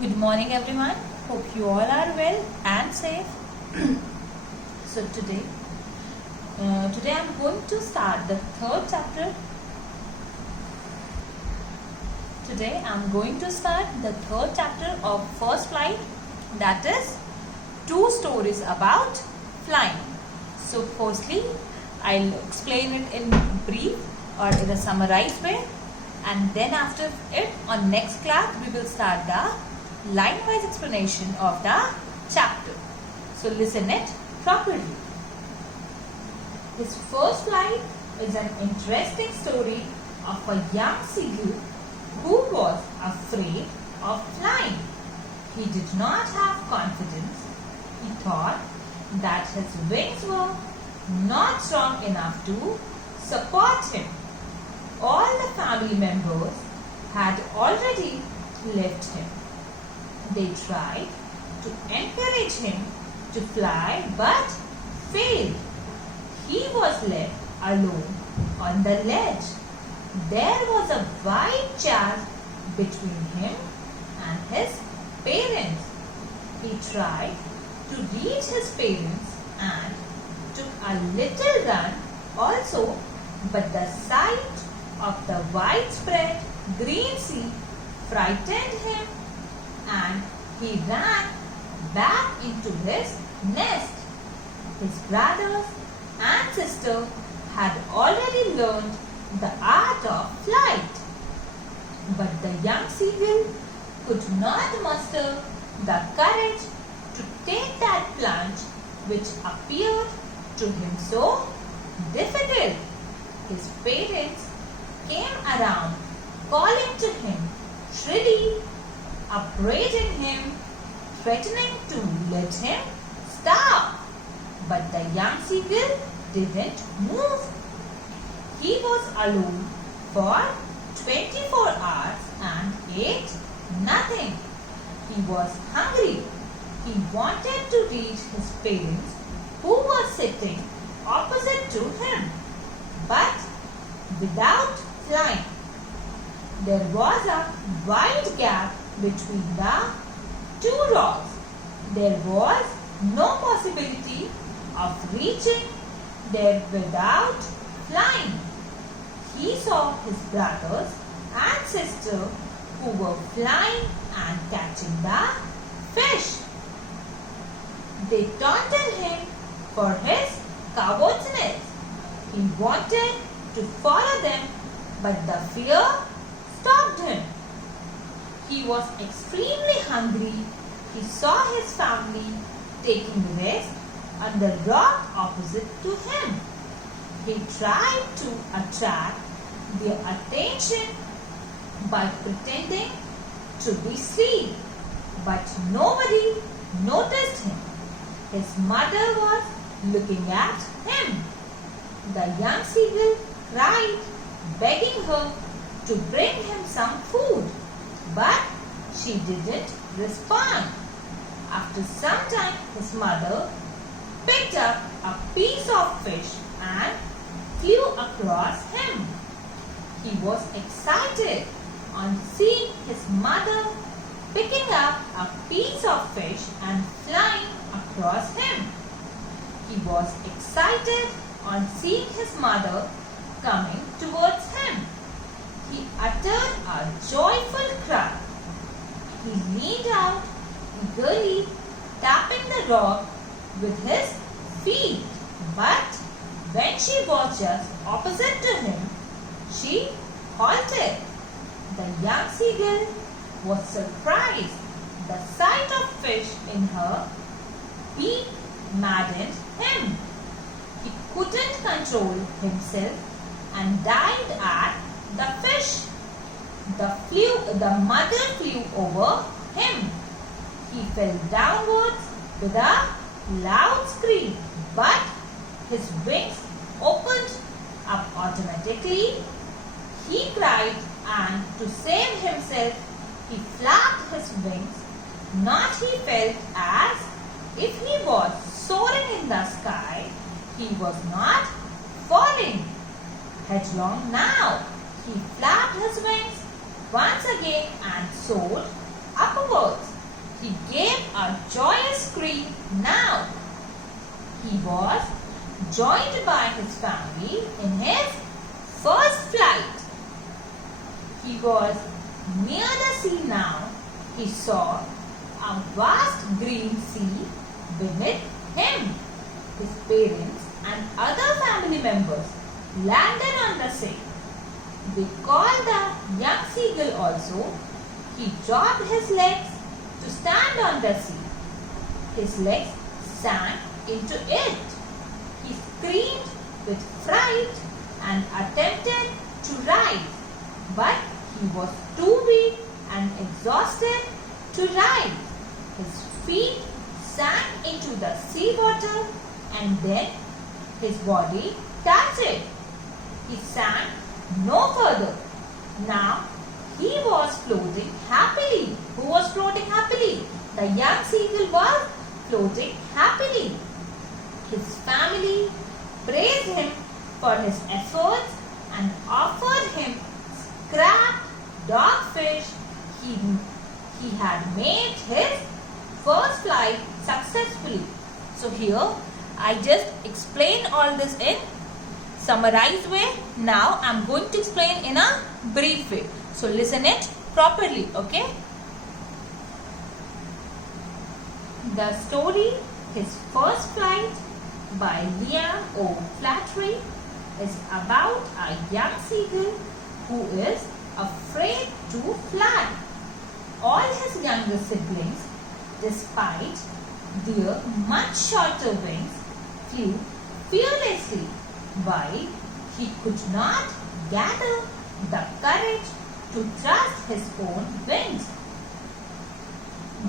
Good morning everyone. Hope you all are well and safe. So today I'm going to start the third chapter. Today I'm going to start the third chapter of first flight, that is 2 stories about flying. So firstly I'll explain it in brief or in a summarized way, and then after it on next class we will start the line-wise explanation of the chapter. So listen it properly. His first flight is an interesting story of a young seagull who was afraid of flying. He did not have confidence. He thought that his wings were not strong enough to support him. All the family members had already left him. They tried to encourage him to fly but failed. He was left alone on the ledge. There was a wide chasm between him and his parents. He tried to reach his parents and took a little run also, but the sight of the widespread green sea frightened him, and he ran back into his nest. His brothers and sister had already learned the art of flight, but the young seagull could not muster the courage to take that plunge which appeared to him so difficult. His parents came around calling to him shrilly, upbraiding him, threatening to let him stop. But the young seagull didn't move. He was alone for 24 hours and ate nothing. He was hungry. He wanted to reach his parents who were sitting opposite to him, but without flying. There was a wide gap between the 2 rocks. There was no possibility of reaching there without flying. He saw his brothers and sister who were flying and catching the fish. They taunted him for his cowardness. He wanted to follow them, but the fear stopped him. He was extremely hungry. He saw his family taking rest on the rock opposite to him. He tried to attract their attention by pretending to be asleep, but nobody noticed him. His mother was looking at him. The young seagull cried, begging her to bring him some food, but she didn't respond. After some time, his mother picked up a piece of fish and flew across him. He was excited on seeing his mother picking up a piece of fish and flying across him. He was excited on seeing his mother coming towards him. He uttered a joyful cry. He leaned out eagerly, tapping the rock with his feet. But when she was just opposite to him, she halted. The young seagull was surprised. The sight of fish in her beak maddened him. He couldn't control himself and dived at the fish. The mother flew over him. He fell downwards with a loud scream, but his wings opened up automatically. He cried, and to save himself, he flapped his wings. Not he felt as if he was soaring in the sky. He was not falling headlong now. He flapped his wings once again and soared upwards. he gave a joyous scream now. He was joined by his family in his first flight. He was near the sea now. He saw a vast green sea beneath him. His parents and other family members landed on the sea. They called the young seagull also. He dropped his legs to stand on the sea. His legs sank into it. He screamed with fright and attempted to rise, but he was too weak and exhausted to rise. His feet sank into the sea water and then his body touched it. He sank no further. Now he was floating happily. Who was floating happily? The young seagull was floating happily. His family praised him for his efforts and offered him scrapped dogfish. He had made his first flight successfully. So here I just explained all this in summarized way. Now I am going to explain in a brief way. So listen it properly, okay? The story, His First Flight by Liam O. Flattery is about a young seagull who is afraid to fly. All his younger siblings, despite their much shorter wings, flew fearlessly, while he could not gather the courage to trust his own wings.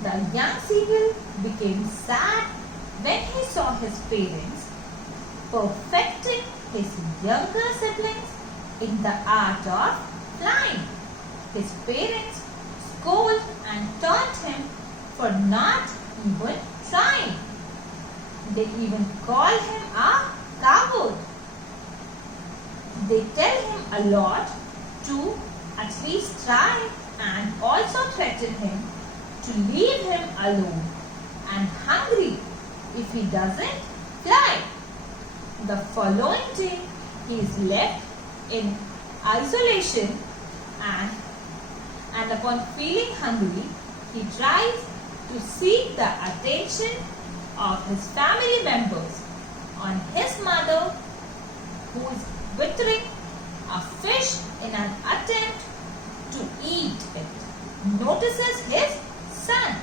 The young seagull became sad when he saw his parents perfecting his younger siblings in the art of flying. His parents scolded and taunted him for not even trying. They even called him a coward. They tell him a lot to at least try and also threaten him to leave him alone and hungry if he doesn't fly. The following day he is left in isolation and upon feeling hungry he tries to seek the attention of his family members on his mother, who is withering a fish in an attempt to eat it. Notices his son.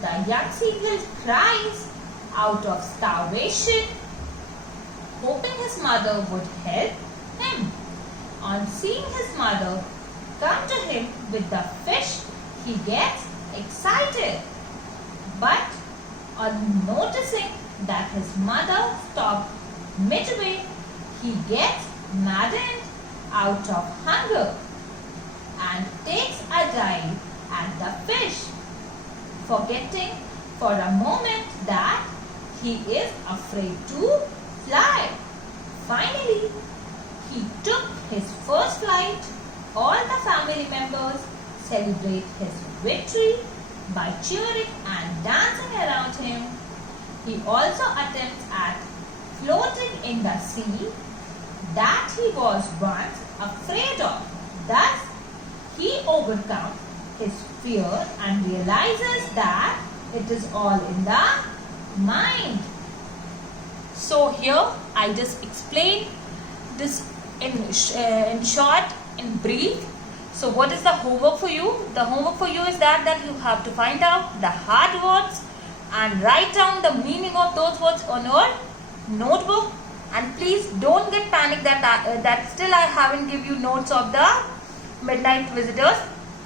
The young seagull cries out of starvation, hoping his mother would help him. On seeing his mother come to him with the fish, he gets excited. But on noticing that his mother stopped midway, he gets maddened out of hunger and takes a dive at the fish, forgetting for a moment that he is afraid to fly. Finally, he took his first flight. All the family members celebrate his victory by cheering and dancing around him. He also attempts at floating in the sea that he was once afraid of. Thus, he overcomes his fear and realizes that it is all in the mind. So here I just explained this in short, in brief. So what is the homework for you? The homework for you is that you have to find out the hard words and write down the meaning of those words on your notebook. And please don't get panicked that still I haven't give you notes of the midnight visitors.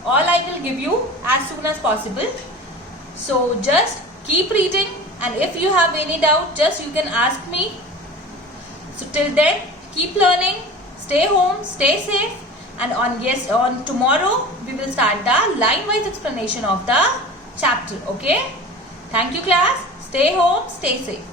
All I will give you as soon as possible. So just keep reading, and if you have any doubt, just you can ask me. So till then, keep learning, stay home, stay safe, and on tomorrow we will start the line-wise explanation of the chapter. Okay? Thank you, class. Stay home, stay safe.